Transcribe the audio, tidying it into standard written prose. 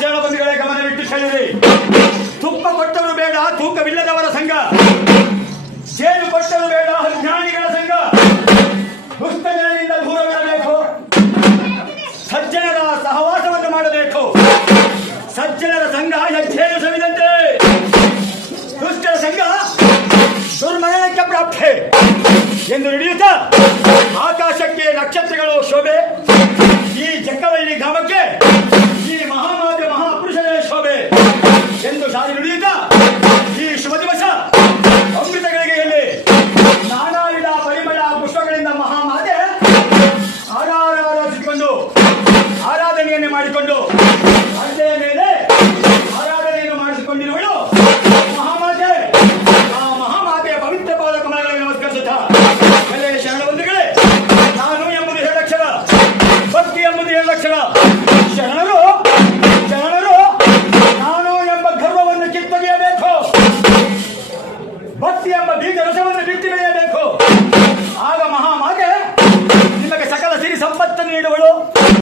ಶರಣಬಂಧುಗಳೇ ಗಮನವಿಟ್ಟು ಕೇಳಿರಿ. ತುಪ್ಪ ಕೊಟ್ಟವರು ಬೇಡ ತೂಕವಿಲ್ಲದವರ ಸಂಘ, ಜೇನು ಕೊಟ್ಟವರು ಬೇಡ ಅಜ್ಞಾನಿಗಳ ಸಂಘ. ದುಷ್ಟ ಜನರಿಂದ ದೂರವಿರಬೇಕು, ಸಜ್ಜನರ ಸಹವಾಸವನ್ನು ಮಾಡಬೇಕು. ಸಜ್ಜನರ ಸಂಘ ಹೆಜ್ಜೆಯನ್ನು ಸವಿದಂತೆ, ದುಷ್ಟರ ಸಂಘ ದುರ್ಮರಣಕ್ಕೆ ಪ್ರಾಪ್ತೆ ಎಂದು ನಡೆಯುತ್ತಾ ಆಕಾಶಕ್ಕೆ ನಕ್ಷತ್ರಗಳು ಶೋಭೆ, ಈ ಜಕ್ಕವಳ್ಳಿ ಗ್ರಾಮಕ್ಕೆ ಈ ಮಹಾಮಾತೆ ಮಹಾಪುರುಷನೇ ಶೋಭೆ ಎಂದು ಸಾರಿ ನುಡಿಯುತ್ತಾ ಈ ಶುಭ ದಿವಸ ಅಮೃತಗಳಿಗೆ ಎಲ್ಲಿ ನಾನಾ ವಿಧ ಪರಿಮಳ ಪುಷ್ಪಗಳಿಂದ ಮಹಾಮಾತೆ ಆರಾಧಿಸಿಕೊಂಡು ಆರಾಧನೆಯನ್ನೇ ಮಾಡಿಕೊಂಡು ಅಡ್ಡೆಯ ಮೇಲೆ ಆರಾಧನೆಯನ್ನು ಮಾಡಿಸಿಕೊಂಡಿರುವಳು ಮಹಾಮಾತೆ. ಆ ಮಹಾಮಾತೆಯ ಪವಿತ್ರ ಪಾದ ಕಮಲಗಳಿಗೆ ನಮಸ್ಕರಿಸುತ್ತಾ ಒಳ್ಳೆಯ ಶರಣಬಂಧುಗಳೇ, ನಾನು ಎಂಬುದು ಹೇಳಕ್ಷರ, ಭಕ್ತಿ ಎಂಬುದು ಹೇಳಕ್ಷರ. ಶರಣರು ನಾನು ಎಂಬ ಗರ್ವವನ್ನು ಕಿತ್ತೊಗೆಯಬೇಕು, ಭಕ್ತಿ ಎಂಬ ಬೀಜ ರಸವನ್ನು ಬಿತ್ತಿ ಬೆಳೆಯಬೇಕು. ಆಗ